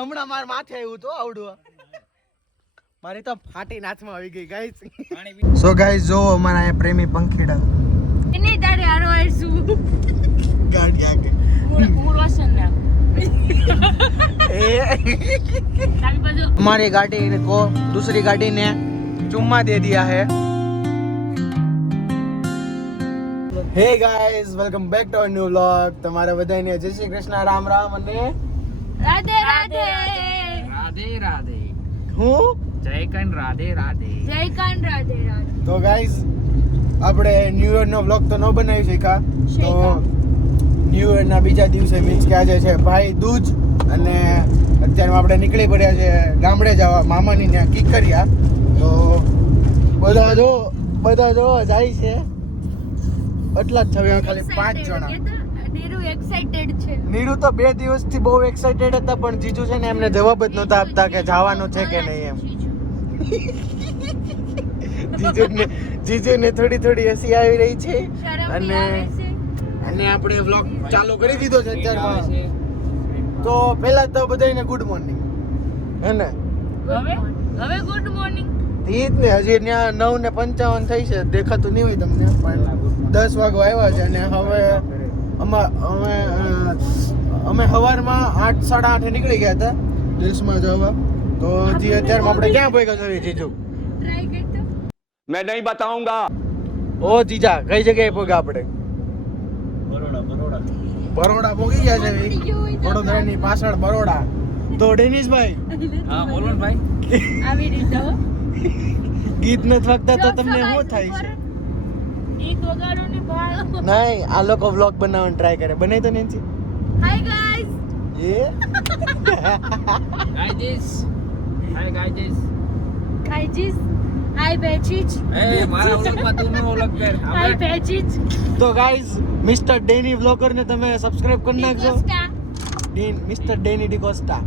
હમણાં માર માથે આવ્યું તો આવડું મારી તો ફાટી નાથમાં આવી ગઈ ગાઈસ. સો ગાઈસ જો અમારા અહીંયા પ્રેમી પંખીડા એની તારે હારવાર શું ગાડી આગે મુરવાસન ના हमारी गाड़ी को दूसरी गाड़ी ने चुम्मा दे दिया है. Hey guys, welcome back to our new vlog. તમારા બધાને જય શ્રી કૃષ્ણ, રામ રામ અને રાધે રાધે રાધે રાધે. હું જય કન રાધે રાધે. જય કાન રાધે રાધે. તો ગાઈઝ આપણે ન્યૂ યર નો વ્લોગ તો ન બનાવી શક્યા, તો ન્યૂ યર ના બીજા દિવસે મીન્સ કે આજે છે ભાઈ દૂજ અને અત્યારે આપણે નીકળી પડ્યા છે ગામડે જવા મામાની ત્યાં કિકરિયા. તો બધા જો જાય છે એટલા જ છે ખાલી 5 જણા. નીરુ એક્સાઇટેડ છે. નીરુ તો 2 દિવસથી બહુ એક્સાઇટેડ હતા, પણ જીજુ છે ને એમને જવાબ જ નહોતા આપતા કે જવાનું છે કે નહીં એમ. જીજુને થોડી હસી આવી રહી છે અને આપણે વ્લોગ ચાલુ કરી દીધો છે અત્યારમાં. તો પહેલા તો બધાને ગુડ મોર્નિંગ હે ને. હવે ગુડ મોર્નિંગ. ઈ જ ને, હજી ત્યાં 9:55 થઈ છે, દેખાતું નહીં હોય તમને, પણ 10 વાગવા આવ્યા છે અને હવે અમે સવારમાં 8, 8:30 નીકળી ગયા હતા હિલ્સમાં જવા. તો હજી અત્યારમાં આપણે ક્યાં પહોંચ્યા છે જીજુ? ટ્રાય કરતો. मैं नहीं बताऊंगा. ઓ જીજા કઈ જગ્યાએ પહોંચ્યા આપણે? બરોડા પહોંચી ગયા છે. વડોદરાની પાછળ બરોડા. તો ડેનિશભાઈ હા બોલો ને ભાઈ. આવી રીતે હો. ગીત નથી વાગતા તો તમને શું થાય છે? ગીત વગાડો ને ભાઈ. નહીં, આ લોકો વ્લોગ બનાવવાનો ટ્રાય કરે. બનાવી તો નેન્સી? Hi guys. એ ગાઈજીસ. હાય ગાઈજીસ. ગાઈજીસ. હાય બેચીચ. એ મારા વ્લોગમાં તું નો વ્લોગ કર. હાય બેચીચ. તો ગાઈઝ મિસ્ટર ડેની વ્લોગર ને તમે સબસ્ક્રાઇબ કરી નાખજો. મિસ્ટર ડેની ડિકોસ્ટા.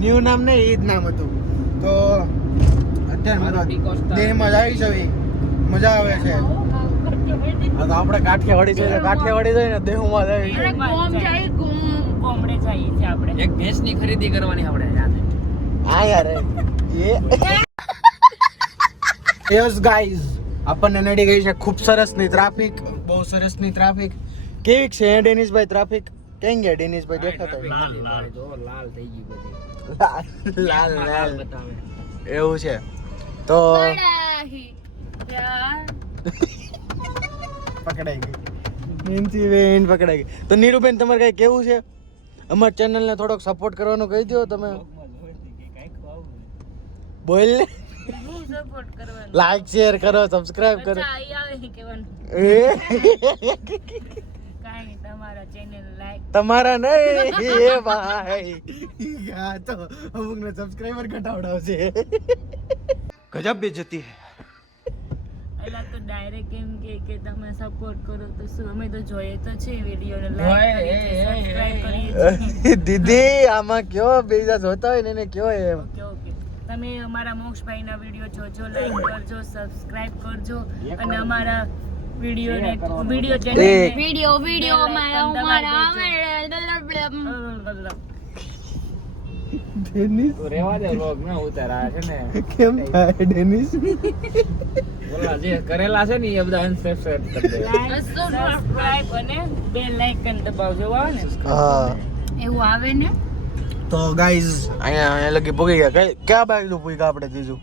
ન્યુ નામ ને એ જ નામ હતું. તો અત્યારે દેહમાં જ આવી છે, મજા આવે છે. તો આપણે કાઠિયાવાડી છે, કાઠિયાવાડી જઈને દેહમાં જાય. ગોમ જાય ગોમડે જઈએ છે આપણે. એક ભેંસની ખરીદી કરવાની આપણે. હા યાર યસ ગાઈઝ આપણને નડી ગઈ છે ખૂબ સરસની ટ્રાફિક, બહુ સરસની ટ્રાફિક. કેવી છે ડેનિશભાઈ ટ્રાફિક? કેમ ગયા ડેનિશભાઈ? દેખાતા જો લાલ થઈ ગઈ બધી. લાલ બતાવે. એવું છે. તો પકડાઈ ગઈ નેન્સી બેન, પકડાઈ ગઈ. તો નીરુબેન તમારે કઈ કેવું છે? અમારી ચેનલને થોડોક સપોર્ટ કરવાનું કહી દો તમે. બોલ ને. સપોર્ટ કરવાનો. લાઈક શેર કરો, સબસ્ક્રાઇબ કરો. આઈ આવે કહેવાનું. કાઈ તમારા ચેનલ લાઈક તમારા નહીં એ ભાઈ. હા તો અમુકને સબસ્ક્રાઇબર ઘટાવડાવશે. ગજબ બેઇજ્જતી હે. એલા તો ડાયરેક્ટ એમ કે તમે સપોર્ટ કરો તો શું, અમે તો જોઈએ તો છે વિડિયોને લાઈક કરીએ સબસ્ક્રાઇબ કરીએ. દીદી આમાં કયો બીજા જોતા હોય ને એને કયો એમ. ઓકે તમે અમારા મોક્ષભાઈના વિડિયો જોજો, લાઈક કરજો, સબસ્ક્રાઇબ કરજો અને અમારા વિડિયો ચેનલ વિડિયો અમારા ડેનિસ તો રેવા દે વ્લોગ ના ઉતારા છે ને. કેમ થાય ડેનિસ? બોલા જે કરેલા છે ને એ બધા અનસબસ્ક્રાઇબ કરી દે. સબસ્ક્રાઇબ અને બેલ આઇકન દબાવજો. આવે ને હા એવું આવે ને. તો ગાઈઝ અહીંયા લગી પૂગી ગયા. ક્યાં બાજુ પૂગ્યા આપણે જીજુ?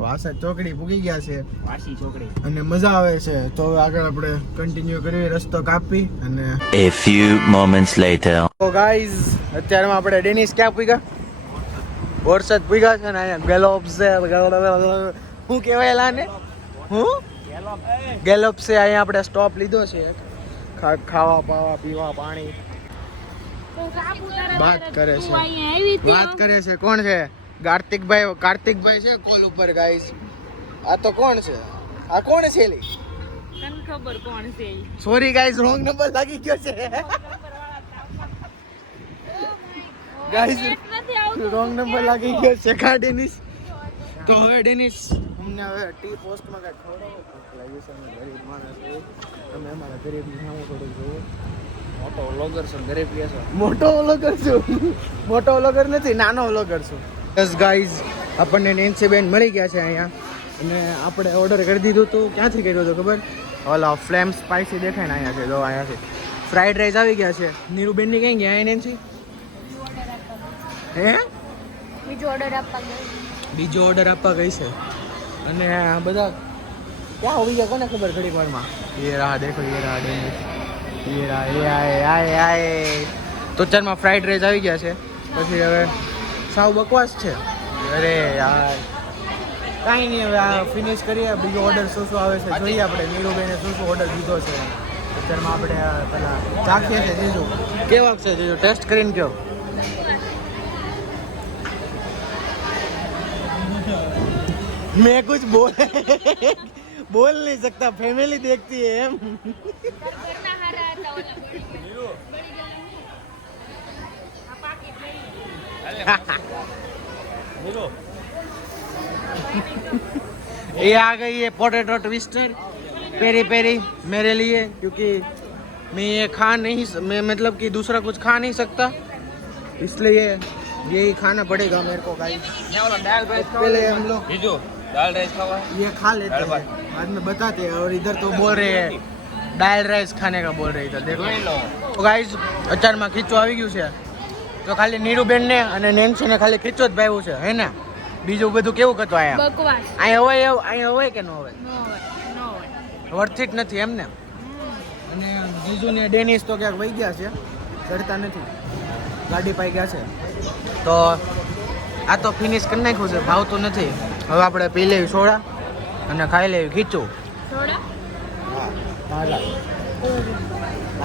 વાસદ ચોકડી પૂગી ગયા છે વાસી છોકરી. અને મજા આવે છે. તો આગળ આપણે કન્ટિન્યુ કરીએ રસ્તો કાપી અને A few moments later. તો ગાઈઝ અત્યારમાં આપણે ડેનિસ ક્યાં પૂગ્યા? વરસાદ પૂગ્યા છે ને અહીંયા ગેલોપ્સ છે. શું કહેવાય લાને? હું ગેલોપ્સ છે. અહીંયા આપણે સ્ટોપ લીધો છે, ખાવા પાવા પીવા પાણી વાત કરે છે. વાત કરે છે. કોણ છે? કાર્તિકભાઈ છે કોલ ઉપર ગાઈસ. આ તો કોણ છે? આ કોણ છે? લી તને ખબર કોણ છે? સોરી ગાઈસ, રોંગ નંબર લાગી ગયો છે ગાઈસ, રોંગ નંબર લાગી ગયો છે. કા ડેનિસ? તો હવે ડેનિસ અમને હવે ટી પોસ્ટમાં કઈ ખવડાવો. લાગ્યું છે ગરીબ માણસ. તમે અમારા ગરીબની સામે થોડુંક જોવો. મોટો વ્લોગર છો ઘરે પીએસો મોટો વ્લોગર છું. મોટો વ્લોગર નથી, નાનો વ્લોગર છું. યસ ગાઈઝ, આપણને નેન્સી બેન મળી ગયા છે અહીંયા અને આપણે ઓર્ડર કરી દીધું હતું. ક્યાંથી કર્યો હતો ખબર? ઓલા ફ્લેમ સ્પાઈસી દેખાય ને અહીંયા છે, જો અહીંયા છે. ફ્રાઈડ રાઈસ આવી ગયા છે. નીરુબેનની ક્યાં ગયા નેન્સી? હે બીજો ઓર્ડર આપવા ગયો. બીજો ઓર્ડર આપવા ગઈ છે. અને આ બધા ક્યાં હોવી ગયા કોને ખબર ઘડી વારમાં. એ રાહ દેખો, એ રાહ ડેંગી, એ રાહ, એ આય આય આય. તો ચારમાં ફ્રાઈડ રાઈસ આવી ગયા છે. પછી હવે સાવ બકવાસ છે. અરે યાર કાંઈ નહીં, હવે આ ફિનિશ કરીએ. બીજો ઓર્ડર શું શું આવે છે જોઈએ આપણે. નીરુબેને શું શું ઓર્ડર દીધો છે અત્યારમાં આપણે પેલા ચાખીએ છે. જીજુ કેવાક છે જીજુ? ટેસ્ટ કરીને કહો. मैं कुछ बोल नहीं सकता, फैमिली देखती है एम. ये आ गई है पोटैटो ट्विस्टर पेरी पेरी मेरे लिए, क्योंकि मैं ये खा नहीं, मैं मतलब कि दूसरा कुछ खा नहीं सकता, इसलिए यही खाना पड़ेगा मेरे को गाइस. पहले हम लोग બીજું દાલ રાઈસ ખાવા ये खा लेते हैं, बाद में बताते हैं. और इधर तो बोल रहे हैं दाल राइस खाने का बोल रहे इधर देखो. तो गाइस अचाરમાં ખીચું આવી ગયું છે. તો ખાલી નીરુબેન ને અને નેન્સી ને ખાલી ખીચો જ ભાવ્યું છે, હે ને? બીજું બધું કેવું કતું અહીંયા? બકવાસ. અહીંયા હોય કે ન હોય? નો હોય. વર્થ ઇટ નથી એમ ને? અને જીજુ ને ડેનિસ તો ક્યાંક વહી ગયા છે, ચડતા નથી, ગાડી પાઈ ગયા છે. તો આ તો ફિનિશ કરી નાખ્યું છે, ભાવતું નથી. હવે આપણે પી લેવી સોડા અને ખાઈ લેવી ખીચું. સોડા?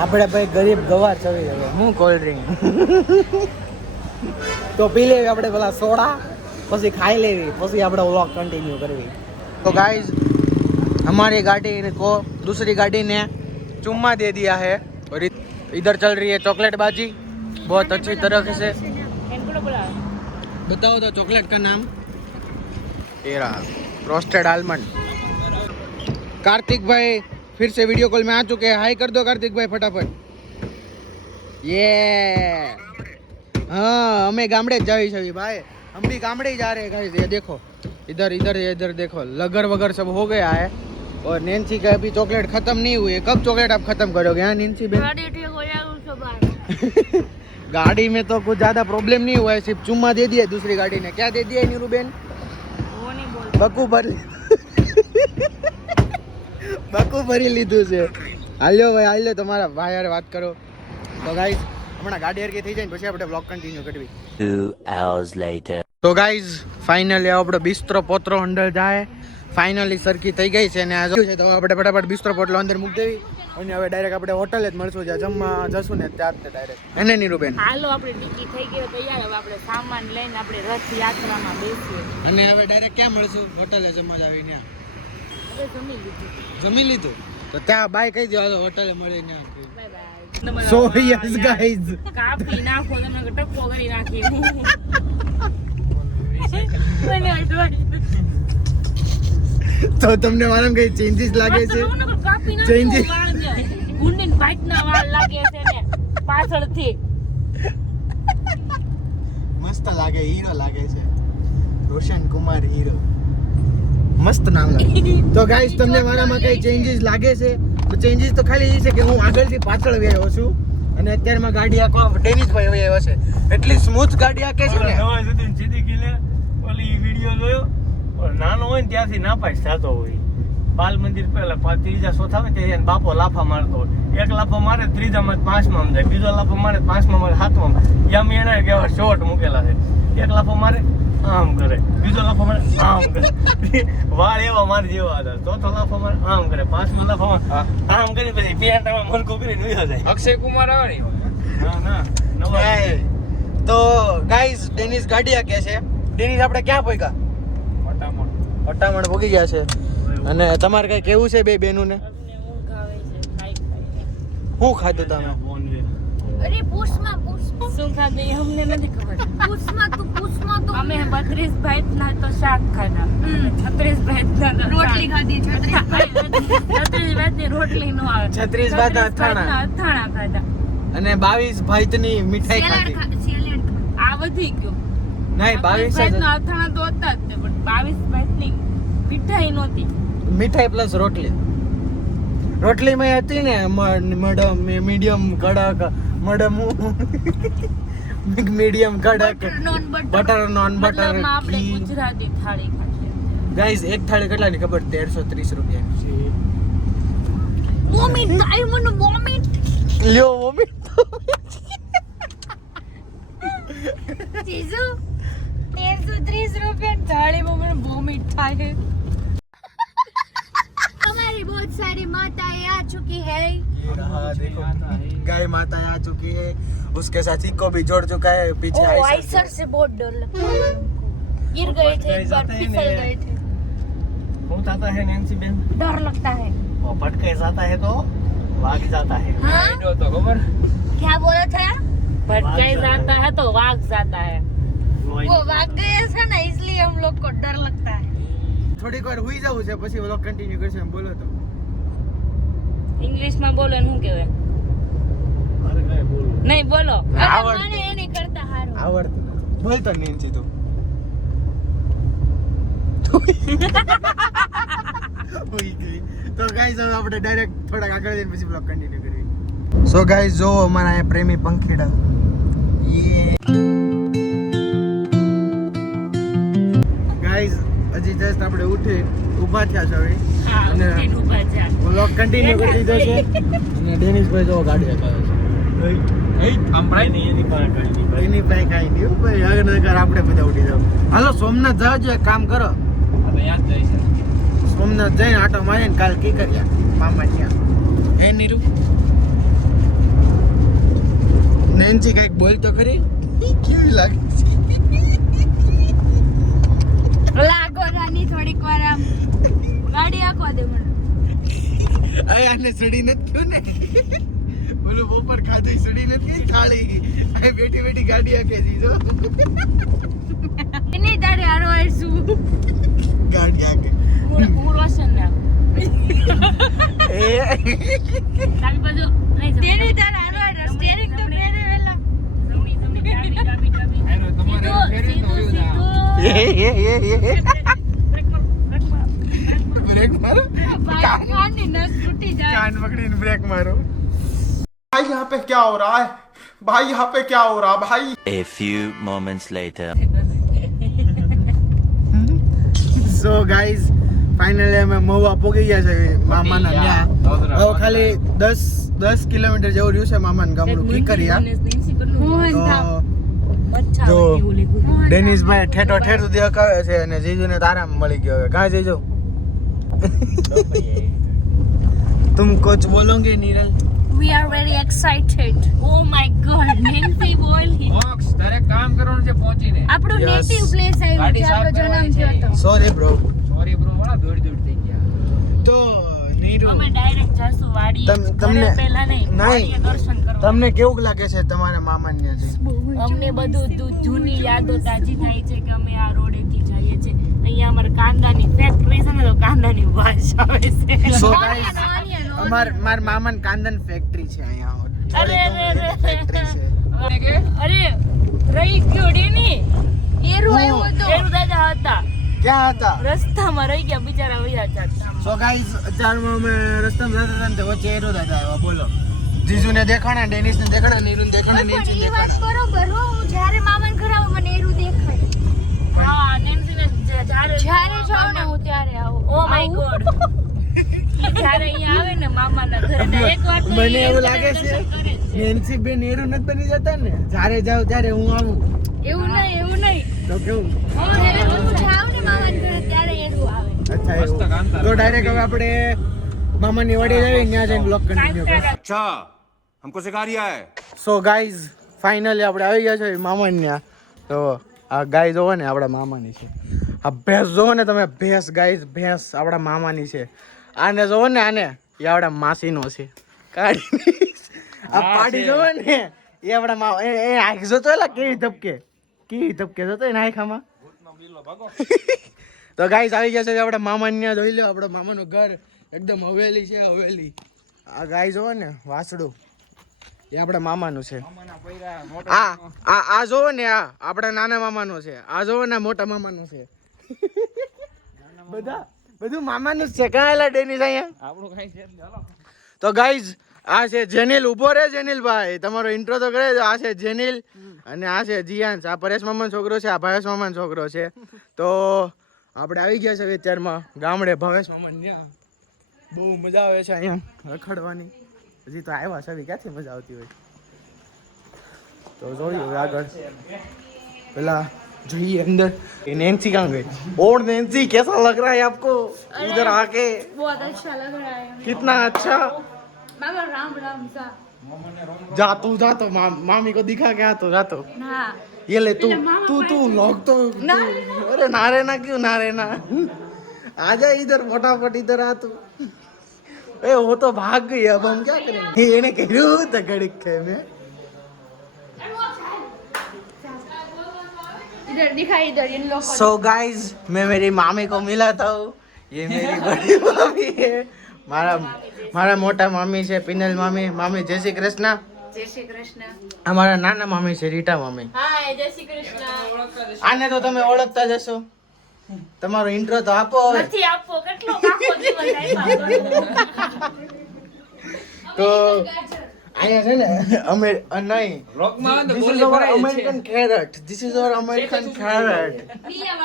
આપણે ભાઈ ગરીબ ગવાર ચવી હવે હું કોલ્ડ ડ્રિંક તો પી લેવી આપણે પેલા સોડા, પછી ખાઈ લેવી, પછી આપણે વ્લોગ કન્ટિન્યू કરવી. तो गाइस हमारी गाड़ी को दूसरी गाड़ी ने चुम्मा दे दिया है और इधर चल रही है चॉकलेट बाजी बहुत अच्छी तरह से. बताओ तो चॉकलेट का नाम? ये रहा रोस्टेड आलमंड. कार्तिक भाई फिर से वीडियो कॉल में आ चुके हैं. हाय कर दो कार्तिक भाई फटाफट. ये हाँ हमें गामड़े जावी छवि भाई, हम भी गामड़े ही जा रहे हैं गाइस. ये देखो इधर इधर इधर देखो लगर वगर सब हो गया है और नैन्सी का अभी चॉकलेट खत्म नहीं हुई है. कब चॉकलेट आप खत्म करोगे? हाँ नैन्सी बेन? गाड़ी ठीक हो जाएगी सुबह. गाड़ी में तो कुछ ज्यादा प्रॉब्लम नहीं हुआ है, सिर्फ चुम्मा दे दिया दूसरी गाड़ी ने. क्या दे दिया है नीरू बेन? वो नहीं बोल. बकू भर બકુ ભરી લીધું છે. હાલ્યો ભાઈ હાલ્યો, તમારા ભાઈ યાર વાત કરો. તો ગાઈઝ હમણાં ગાડી હરકી થઈ જાય ને પછી આપણે બ્લોગ કન્ટિન્યુ કરવી. 2 hours later. તો ગાઈઝ ફાઇનલી આપણો બિસ્તરો પોતરો અંદર જાય, ફાઇનલી સરખી થઈ ગઈ છે ને આ જોયું છે. તો આપણે ફટાફટ બિસ્તરો પોટલો અંદર મૂકી દેવી અને હવે ડાયરેક્ટ આપણે હોટલે જ મળશું, જ્યાં જમવા જશું ને ત્યાં જ ડાયરેક્ટ. એને નીરુબેન હાલો આપણે ટિકિટ થઈ ગયો તૈયાર. હવે આપણે સામાન લઈને આપણે રથયાત્રામાં બેસીએ. અને હવે ડાયરેક્ટ ક્યાં મળશું? હોટલે જમવા જ આવીને. હવે જમી લીધું. જમી લીધું તો ત્યાં બાય કહી દો, હાલો હોટલે મળીને. Bye bye. સો યસ ગાઈઝ કાપી નાખો તમે, ટપકો કરી નાખી. મને અડવાઈ. તો તમને માલમ કઈ ચેન્જીસ લાગે છે? કાપી નાખો Changes. વાળને. ગુંડીન ભાઈટના વાળ લાગે છે ને પાછળથી. મસ્ત લાગે, હીરો લાગે છે, રોશન કુમાર હીરો. મસ્ત નામ લાગે. તો ગાઈસ તમને મારામાં કઈ ચેન્જીસ લાગે છે? તો ચેન્જીસ તો ખાલી એ છે કે હું આગળથી પાછળ ગયો છું અને અત્યારમાં ગાડી આખો ડેનિશભાઈ હવે આવ્યો છે. એટલી સ્મૂથ ગાડી આકે છે ને. નવા સુધી સીધી કિલે ઓલી વિડિયો જોયો, નાનો હોય ને ત્યાંથી નાપાસ થતો હોય. બાલ મંદિર પહેલા ત્રીજા ચોથા હોય ત્યાં બાપો લાફા મારતો હોય. એક લાફો મારે ત્રીજામાં પાંચમાં જાય, બીજો લાફો મારે પાંચમાં મારે સાતમાં. યમ એને કેવા શોર્ટ મૂકેલા છે. એક લાફો મારે આમ કરે, બીજો લાફો મારે આમ કરે, વાળ એવા મારે જેવા હતા. ચોથો લાફો મારે આમ કરે, પાંચમા લાફો આમ કરી પછી પેન્ટમાં મલકો કરીને ઉયો જાય. અક્ષય કુમાર આવે ને ના ના નવા. તો ગાઈસ ડેનિશ ગાડી આકે છે. ડેનિશ આપણે ક્યાં પહોંચ્યા? ફટાફટ અટામણ પહોંચી ગયા છે. અને તમારે કઈ કેવું છે બે બેનું ને? અમને ઊંઘ આવે છે ખાઈ ખાઈને. શું ખાધું તમે? અરે પૂછમાં શું ખાધું એ અમને નથી ખબર. પૂછમાં તો અમે 32 ભાતના તો શાક ખાધા. 36 ભાતના તો રોટલી ખાધી 36 ભાતની રોટલી નો આવે. 36 ભાતના અથાણા. અથાણા ખાધા. અને 22 ભાતની મીઠાઈ ખાધી. સેલેડ આ વધી ગયું. નહીં 22 ભાતના અથાણા તો હતા જ તે, પણ 22 ભાતની મીઠાઈ નહોતી. મીઠાઈ પ્લસ રોટલી. રોટલીમાં હતી ને મડમ મીડિયમ કડક મડમ મીડિયમ કડક non butter butter non butter મતલબમાં આપણે ગુજરાતી થાળી ખાઈએ. ગાઈઝ એક થાળી કેટલાની ખબર 1330 રૂપિયાની વોમિટ થાય મને વોમિટ લ્યો મમ્મી ચીઝુ 1330 રૂપિયા થાળીમાં મને વોમિટ થાય हमारी बहुत सारी माताएं आ चुकी है ये रहा देखो गाय माता आ चुकी है उसके साथ को भी जोड़ चुका है पीछे आइसर से बहुत डर लगता है गिर गए थे एक बार फिसल गए थे बहुत आता है नैन्सी बेन डर लगता है और पटके जाता है तो भाग जाता है हाँ તો ખબર क्या बोला था भटकाई जाता है तो वाग जाता है. वो भाग गए थे ना इसलिए हम लोग को डर लगता है થોડીક વાર હુઈ જવું છે પછી વ્લોગ કન્ટિન્યુ કરશે એમ બોલો તો ઇંગ્લિશમાં બોલો ને શું કહેવાય? अरे मैं बोल નહીં બોલો. આવડતું મને એ નહીં કરતા હારું આવડતું નથી બોલતો નેન્સી તું હુઈ ગઈ તો ગાઈઝ હવે આપણે ડાયરેક્ટ થોડાક આગળ જઈને પછી વ્લોગ કન્ટિન્યુ કરીએ સો ગાઈઝ જો અમારા અહીંયા પ્રેમી પંખીડા ગાઈઝ હજી જસ્ટ આપણે ઉઠી ઊભા થયા છે હવે હા, અને ઉઠીને ઊભા થયા. વ્લોગ કન્ટિન્યુ કરી દીધો છે અને ડેનિશભાઈ જો ગાડી હકાવે છે આમ પ્રાય नहीं ये नहीं पाना गाड़ी भाई એની ભાઈ કાંઈ નહીં હો ભાઈ હવે નકર આપણે બધા ઉઠી જાવ હાલો સોમનાથ જાવ એક કામ કરો હવે યાદ જાય છે સોમનાથ જઈને આટો મારીને કાલ કી કર્યા મામા ત્યાં હે નીરુ નેન્સી કઈક બોલ તો ખરી કેવી લાગે છે લાગો રાની થોડીક વાર આમ ગાડી આખવા દે મને અરે આને સડી નથી થયું ને બોલું બપોર ખાધી સડી નથી થાળી આ બેઠી બેઠી ગાડી આકે દીધો એની તારે હારો આવીશું ગાડી આકે રોશન ને એ ચાવી બાજુ લઈ જાઓ. તેની તારે હારો આવે સ્ટીયરિંગ તો મેરે વેલા જમણી જમણી ડાબી ડાબી આનો તમારે સીધું, ફેરવી તો સીધું, જોયું સીધું. એ બ્રેક મારો, બ્રેક મારો. બ્રેક મારો ભાઈ કાનની નસ તૂટી જાય કાન પકડીને બ્રેક મારો भाई यहाँ पे क्या हो रहा है भाई यहाँ पे क्या हो रहा है भाई A few moments later. So guys finally અમે મહુવા પહોંચી ગયા છે મામાના ત્યાં હવે ખાલી 10 કિલોમીટર જેવું રહ્યું છે મામાના ગામડું કીકરિયા મોહન થાપ મચ્છા તો વટી ઓલી ગુડ. ડેનિશભાઈ ઠેઠો ઠેઠ સુધી અકાવે છે અને જીજુને તો આરામ મળી ગયો હવે કાં જીજુ तुम कुछ बोलोगे Neeraj we are very excited Oh my God, Nancy બોલી. બોક્સ તારે કામ કરવાનું છે પહોંચીને આપણું Yes. નેટિવ પ્લેસ આવ્યું ગાડી છે સાફ આપણો જન્મ કરવાની છે. થયો તો સોરી બ્રો સોરી બ્રો વાળા દોડ થઈ ગયા તો નીરુ અમે ડાયરેક્ટ જાશું વાડીએ. તમને ઘરે પહેલા નહીં, વાડીએ દર્શન કરવા. તમને કેવું લાગે છે તમારા મામાને ત્યાં અમને બધું જૂની યાદો તાજી થાય છે કે અમે આ રોડેથી જઈએ છીએ. અહીંયા અમારે કાંદાની ફેક્ટરી છે ને તો કાંદાની વાસ આવે છે. સો ગાઈસ માર મામાને કાંદન ફેક્ટરી છે અહીંયા અરે, અરે, અરે. ફેક્ટરી છે અરે રહી ગયો ડેની. એરું આવ્યું હતું એનું દાદા હતા ક્યાં હતા રસ્તામાં રહી ગયા બિચારા વયા જતા. સો ગાઈસ અત્યારમાં અમે રસ્તામાં જતા હતા ને તો વચ્ચે એરો દાદા આવ્યા બોલો જીજુને દેખાણા ડેનિસને દેખાણા નીરુને દેખાણા પણ નેન્સીને એ વાત બરોબર હો હું જ્યારે મામાને ઘરે આવું મને એરું દેખાય હા નેન્સીને જ્યારે જ્યારે જાઉં ને હું ત્યારે આવું ઓ માય ગોડ જ્યારે અહીંયા આવે ને મામાના ઘરે ને એક વાર તો મને ઈ એવું બધા લાગે છે દર્શન કરે જ છે. નેન્સી બેન એરો નથી બની જતા ને જ્યારે જાવ ત્યારે હું આવું એવું નહીં તો કેવું જ્યારે હું જાઉં ને મામાને ઘરે ત્યારે એરું આવે અચ્છા એવું મસ્ત કાંતારા. તો ડાયરેક્ટ હવે આપણે મામાની વાડી જઈએ ત્યાં જઈને બ્લોગ કન્ટિન્યુ કરીએ अच्छा हमको सिखा रिया है સો ગાઈઝ ફાઇનલી આપણે આવી ગયા છે મામાની ત્યાં તો આ ગાય જોવો ને આપણા મામાની છે આ ભેંસ જોવો ને તમે ભેંસ ગાઈઝ ભેંસ આપણા મામાની છે આને જોવો ને આને એ આપણા માસીનો છે કાઢી આ પાડી જોવો ને એ આપણા મામા એ આંખ જોતો એલા કેવી ધબકે જોતો એને આંખામાં. તો ગાઈસ આવી જશે આપણા મામાને ત્યાં જોઈ લો. આપણા મામાનું ઘર એકદમ હવેલી છે, હવેલી. આ ગાય જોવો ને વાસડું એ આપણા મામાનું છે. આ જોવો ને આ આપણા નાના મામાનું છે. આ જોવો ને મોટા મામાનું છે. બધું મામાનું જ છે. કાં એલા ડેનિસ અહીંયા આપણું કઈ છે જ નહીં. હાલો. તો ગાઈઝ આ છે જેનિલ. ઉભો રે જેનિલભાઈ, તમારો ઇન્ટ્રો તો કરે. આ છે જેનિલ અને આ છે જીયાંશ. આ પરેશ મામાનો છોકરો છે, આ ભાવેશ મામાનો છોકરો છે. તો આપણે આવી ગયા છે અત્યારમાં ગામડે ભાવેશ મામાને ત્યાં. બહુ મજા આવે છે અહીંયા રખડવાની. હજી તો આવ્યા છે, ક્યાંથી મજા આવતી હોય. તો જોઈએ હવે આગળ પેલા જોઈએ अंदर. नैन्सी कहाँ गई? और नैन्सी कैसा लग रहा है आपको इधर आके? बहुत अच्छा लग रहा है कितना अच्छा. मामा राम राम सा जातो मामी को दिखा के आतो जातो. ना ये ले तू लोग तो अरे ना रहना क्यों ना रहना. आजा इधर फटाफट इधर आ तू. ए वो तो भाग गई, अब हम क्या करेंगे. એને કર્યું તો ઘડીક છે મેં. इधर दिखाई इधर इन लोग सो गाइज मैं मेरी मामी को मिला था. ये मेरी बड़ी मामी है. મારા મોટા મામી છે પિનલ મામી. મામી જય શ્રી કૃષ્ણ. जय श्री कृष्ण. અમારા નાના મામી છે રીટા મામી. हाय जय श्री कृष्ण. આને તો તમે ઓળખતા જશો. તમારો ઇન્ટ્રો તો આપો હવે. નથી આપો કેટલો આખો દિવસ આપ્યા. તો અહીંયા છે ને નહીં રોકમાં આવે ને તો This is બોલી our ભરાય છે. American carrot. This is our American carrot.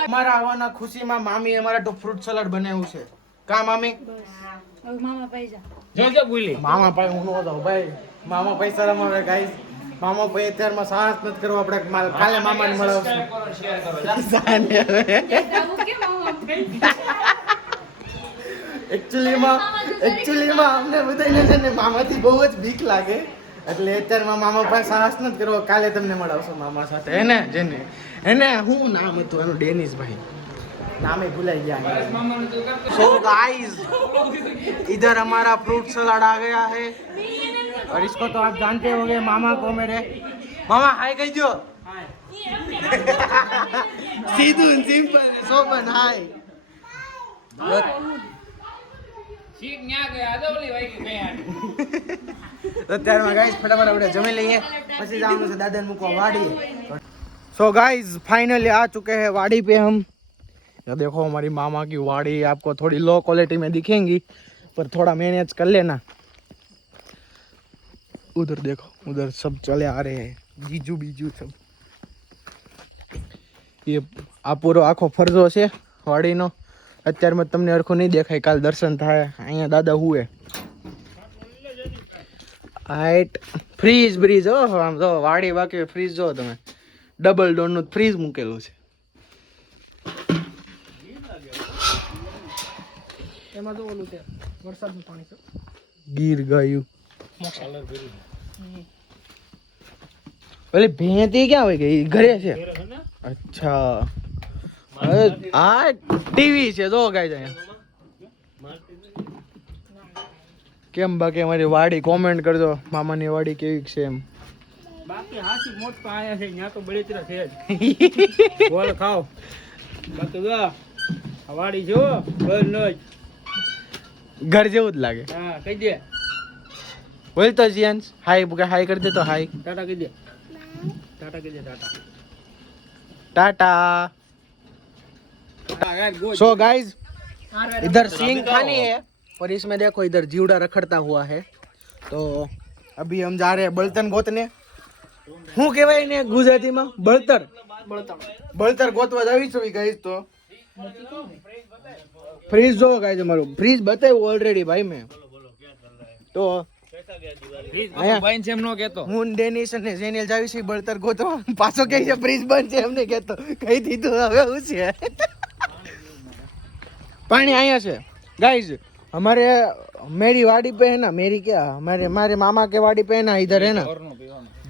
અમારા આવવાના ખુશીમાં મામી અમારા તો ફ્રૂટ સલાડ બનાવ્યું છે. કા મામી? अब मामा पैसा જોજો બોલી. મામા ભાઈ હું નહોતો ભાઈ. મામા પૈસા રમાવે ગાઈસ. મામા ભાઈ અત્યારમાં સાહસ નથી કરવો. આપણે કાલે મામાને મળાવશું. એકચ્યુઅલીમાં અમને બધાને છે ને મામાથી બહુ જ બીક લાગે. એટલે અત્યારમાં મામા પાસે સાહસ નથી કરવો. કાલે તમને મળાવશું મામા સાથે. એને હું નામ હતું એનું? ડેનિસ ભાઈ. नाम ही भुला गया. सो गाइस इधर हमारा फ्रूट सलाड आ गया है और इसको तो आप जानते होंगे मामा को मेरे. मामा हाय कह दो. सीधું સિમ્પલ સોપન હાય. શીખ ન્યા ગયા તો ઓલી વાગી ગયા. તો અત્યારમાં ગાઈસ ફટાફટ આપણે જમી લઈએ પછી જવાનું છે દાદાને મૂકવા વાડીએ. सो गाइस फाइनली आ चुके हैं वाड़ी पे हम. ये देखो हमारी मामा की वाड़ी. आपको थोड़ी लो क्वालिटी में दिखेंगी पर थोड़ा मैनेज कर लेना. उधर देखो, उधर सब चले आ रहे हैं जीजू बीजू सब. ये આ પૂરો આખો ફરજો છે વાડીનો. અત્યારમાં તમને હરખું નહીં દેખાય. કાલ દર્શન થાય. અહીંયા દાદા હુએ. Height fridge bridge. હો આમ જો વાડી બાકી ફ્રીજ જો તમે. ડબલ ડોર નું ફ્રીજ મૂકેલું છે. એમાં તો ઓલું છે વરસાદનું પાણી છે. ગીર ગાયું. ઓલી ભેંતી ક્યાં હોય ગઈ? ઘરે છે. અચ્છા આ ટીવી છે જો ગાય અહીંયા. કેમ બાકી અમારી વાડી કોમેન્ટ કરજો. મામાની વાડી કેવી છે એમ. બાકી હાસી મોટ તો આયા છે. ન્યા તો બળેતરા છે જ. બોલ ખાઓ. બાકી જો આ વાડી જો ઘર નજ. ઘર જેવું જ લાગે. હા કહી દે. બોલ તો જીયાંશ હાય. હાય કરી દે તો હાય. ટાટા કહી દે. ટાટા કહી દે. ટાટા. टाटा. सो गाइस इधर सींग खानी है और इसमें देखो इधर जीवड़ा रखड़ता हुआ है. तो अभी हम जा रहे हैं बलतन गोतने. શું કહેવાય ને ગુજરાતીમાં? બળતર. બળતર ગોતવા જાવી છે ગાઈસ. તો ફ્રીજ જો ગાઈસ અમારું ફ્રીજ બતાવ્યું ઓલરેડી ભાઈ મેં. તો બંધ છે એમ નો કહેતો. હું ડેનિસ અને જેનિલ જાવી છે બળતર ગોતવા. પાછો કહે છે ફ્રીજ બંધ છે એમને કહેતો. કહી દીધું હવે હું છે. पानी आया से गाइस. हमारे मेरी वाड़ी पे है ना. मेरी क्या हमारे मामा के वाड़ी पे है ना. इधर है ना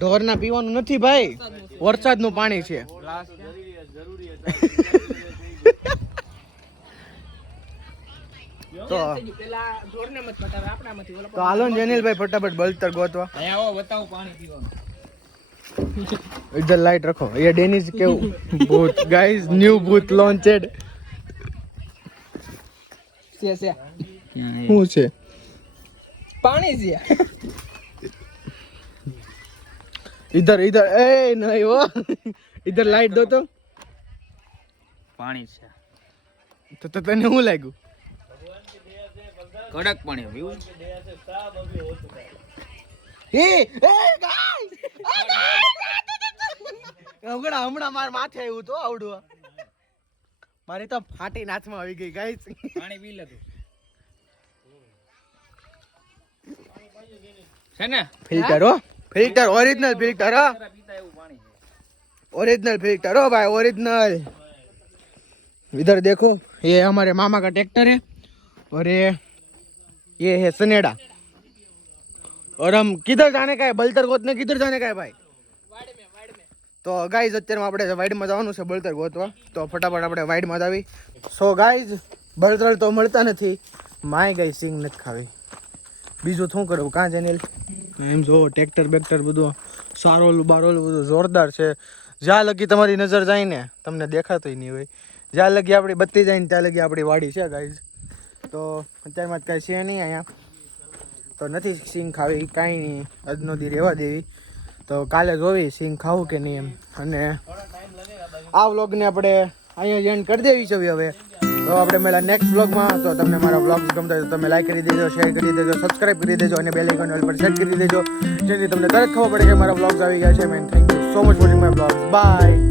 ઢોરના પીવાનું નથી ભાઈ. વરસાદનું પાણી છે. તો હાલો ને જેનિલભાઈ ફટાફટ બળતર ગોતવા. અહીંયા આવો બતાવો પાણી પીવાનું. इधर लाइट रखो ये डेनिस के भूत गाइस न्यू भूत लॉन्चेड શું છે પાણી છે इधर इधर ए नहीं वो इधर लाइट दो तो પાણી છે તો તને શું લાગ્યું કડક પાણી પીવું એ ગાઈસ હમણાં માર માથે આવ્યું તો આવડું મારી તો ફાટી નાથમાં આવી ગઈ ગાઈસ પાણી પી લે તું છે ને फिल्टर हो फिल्टर ओरिजिनल फिल्टर हो પીતા એવું પાણી છે ओरिजिनल फिल्टर हो भाई ओरिजिनल इधर देखो ये हमारे मामा का ट्रैक्टर है और ये है सनेडा और हम किधर जाने का है बलतर गोतने किधर जाने का है भाई तो गाइज અત્યારે આપણે વાઈડમાં જવાનું છે બળતર ગોતવા તો ફટાફટ આપણે વાઈડમાં જ આવી સો ગાઈઝ બળતર તો મળતા નથી માય ગઈ સિંગ નથી ખાવી બીજું શું કરવું કાં જેનેલ એમ જો ટ્રેક્ટર બેક્ટર બધું સારોલું બારોલું બધું જોરદાર છે જ્યાં લગી તમારી નજર જાય ને તમને દેખાતું નહીં હોય જ્યાં લગી આપણી બત્તી જાય ને ત્યાં લગી આપણી વાડી છે ગાઈઝ તો અત્યારમાં કાંઈ છે નહીં અહીંયા તો નથી સિંગ ખાવી કાંઈ નહીં આજનો દી રહેવા દેવી તો કાલે જોવી સિંગ ખાવું કે નહીં એમ અને આ વ્લોગને આપણે અહીંયા એન્ડ કરી દેવી છે હવે તો આપણે મળ્યા નેક્સ્ટ વ્લોગમાં તો તમને મારા વ્લોગ્સ ગમતા હોય તો તમે લાઈક કરી દેજો શેર કરી દેજો સબસ્ક્રાઇબ કરી દેજો અને બેલ આઇકન ઓલ પર સેટ કરી દેજો જેથી તમને તરત ખબર પડે કે મારા વ્લોગ્સ આવી ગયા છે man thank you so much watching my vlogs by